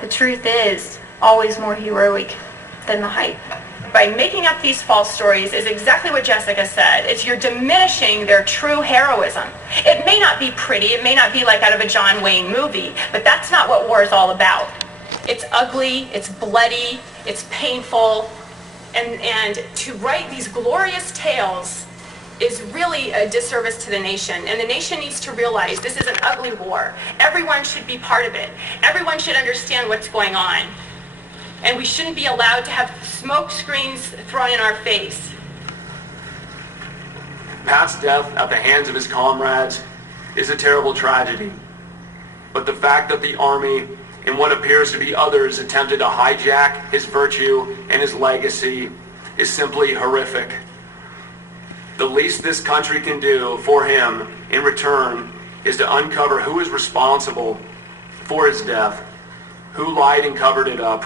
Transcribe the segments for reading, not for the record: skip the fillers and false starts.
The truth is always more heroic than the hype. By making up these false stories is exactly what Jessica said. It's you're diminishing their true heroism. It may not be pretty, it may not be like out of a John Wayne movie, but that's not what war is all about. It's ugly, it's bloody, it's painful, and to write these glorious tales is really a disservice to the nation. And the nation needs to realize this is an ugly war. Everyone should be part of it. Everyone should understand what's going on. And we shouldn't be allowed to have smoke screens thrown in our face. Pat's death at the hands of his comrades is a terrible tragedy. But the fact that the Army and what appears to be others attempted to hijack his virtue and his legacy is simply horrific. The least this country can do for him in return is to uncover who is responsible for his death, who lied and covered it up,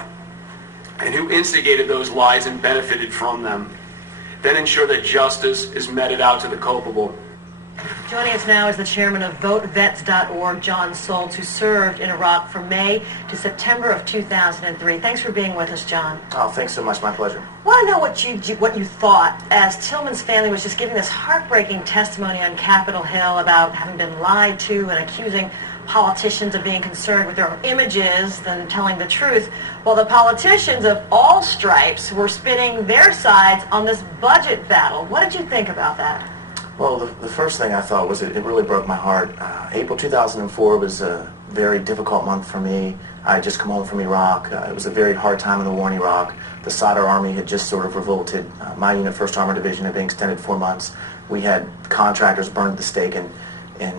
and who instigated those lies and benefited from them. Then ensure that justice is meted out to the culpable. Joining us now is the chairman of VoteVets.org, John Soltz, who served in Iraq from May to September of 2003. Thanks for being with us, John. Oh, thanks so much. My pleasure. I want to know what you thought as Tillman's family was just giving this heartbreaking testimony on Capitol Hill about having been lied to and accusing politicians of being concerned with their own images than telling the truth, while the politicians of all stripes were spinning their sides on this budget battle. What did you think about that? Well, the first thing I thought was it really broke my heart. April 2004 was a very difficult month for me. I had just come home from Iraq. It was a very hard time in the war in Iraq. The Sadr Army had just sort of revolted. My unit, 1st Armored Division, had been extended 4 months. We had contractors burned at the stake in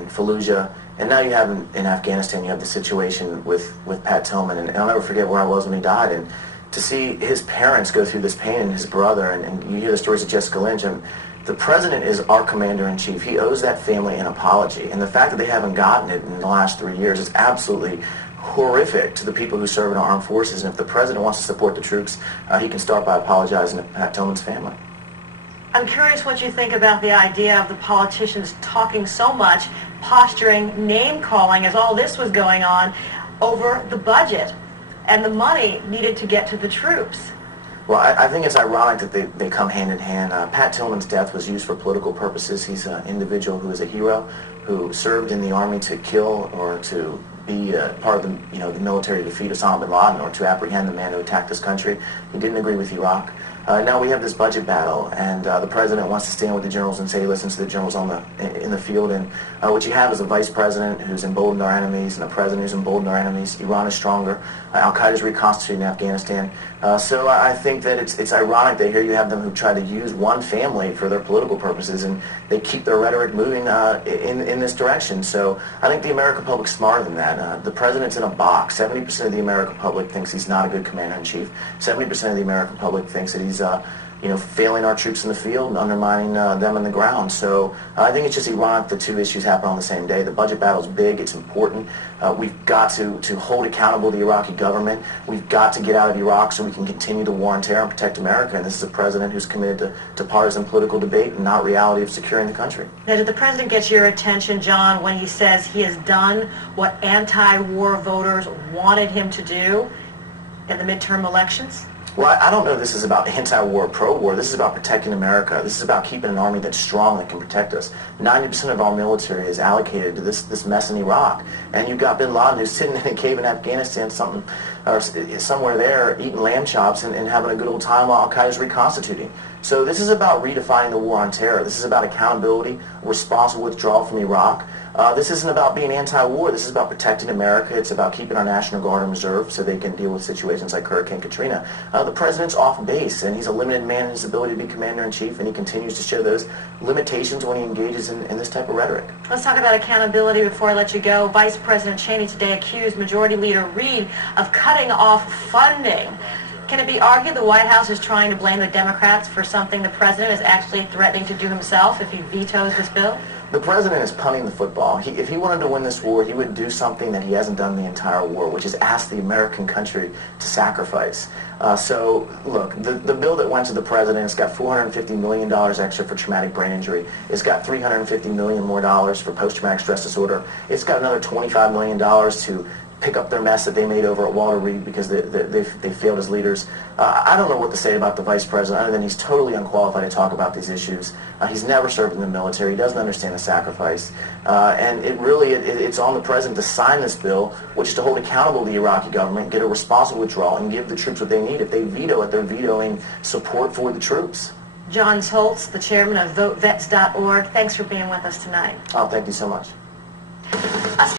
Fallujah. And now you have in Afghanistan, you have the situation with Pat Tillman. And I'll never forget where I was when he died. And to see his parents go through this pain and his brother, and you hear the stories of Jessica Lynch, and the president is our commander-in-chief. He owes that family an apology. And the fact that they haven't gotten it in the last 3 years is absolutely horrific to the people who serve in our armed forces. And if the president wants to support the troops, he can start by apologizing to Pat Tillman's family. I'm curious what you think about the idea of the politicians talking so much, posturing, name-calling as all this was going on over the budget and the money needed to get to the troops. Well, I think it's ironic that they come hand in hand. Pat Tillman's death was used for political purposes. He's an individual who is a hero, who served in the Army to kill or to be part of the military to defeat Osama bin Laden or to apprehend the man who attacked this country. He didn't agree with Iraq. Now we have this budget battle, and the president wants to stand with the generals and say he listens to the generals in the field. And what you have is a vice president who's emboldened our enemies and a president who's emboldened our enemies. Iran is stronger. Al-Qaeda's reconstituting Afghanistan. So I think that it's ironic that here you have them who try to use one family for their political purposes, and they keep their rhetoric moving in this direction. So I think the American public's smarter than that. The president's in a box. 70% of the American public thinks he's not a good commander-in-chief. 70% of the American public thinks that he's failing our troops in the field and undermining them on the ground. So I think it's just ironic the two issues happen on the same day. The budget battle is big. It's important. We've got to hold accountable the Iraqi government. We've got to get out of Iraq so we can continue the war on terror and protect America. And this is a president who's committed to partisan political debate and not reality of securing the country. Now, did the president get your attention, John, when he says he has done what anti-war voters wanted him to do in the midterm elections? Well, I don't know this is about anti-war, pro-war. This is about protecting America. This is about keeping an army that's strong that can protect us. 90% of our military is allocated to this mess in Iraq. And you've got bin Laden who's sitting in a cave in Afghanistan, somewhere there, eating lamb chops and having a good old time while Al-Qaeda's reconstituting. So this is about redefining the war on terror. This is about accountability, responsible withdrawal from Iraq. This isn't about being anti-war. This is about protecting America. It's about keeping our National Guard in reserve so they can deal with situations like Hurricane Katrina. The president's off base, and he's a limited man in his ability to be commander-in-chief, and he continues to show those limitations when he engages in this type of rhetoric. Let's talk about accountability before I let you go. Vice President Cheney today accused Majority Leader Reid of cutting off funding. Can it be argued the White House is trying to blame the Democrats for something the president is actually threatening to do himself if he vetoes this bill? The president is punting the football. If he wanted to win this war, he would do something that he hasn't done the entire war, which is ask the American country to sacrifice. So, look, the bill that went to the president, it's got $450 million extra for traumatic brain injury. It's got $350 million more for post-traumatic stress disorder. It's got another $25 million to pick up their mess that they made over at Walter Reed because they failed as leaders. I don't know what to say about the vice president other than he's totally unqualified to talk about these issues. He's never served in the military. He doesn't understand the sacrifice. And it's on the president to sign this bill, which is to hold accountable the Iraqi government, get a responsible withdrawal, and give the troops what they need. If they veto it, they're vetoing support for the troops. John Soltz, the chairman of VoteVets.org, thanks for being with us tonight. Oh, thank you so much.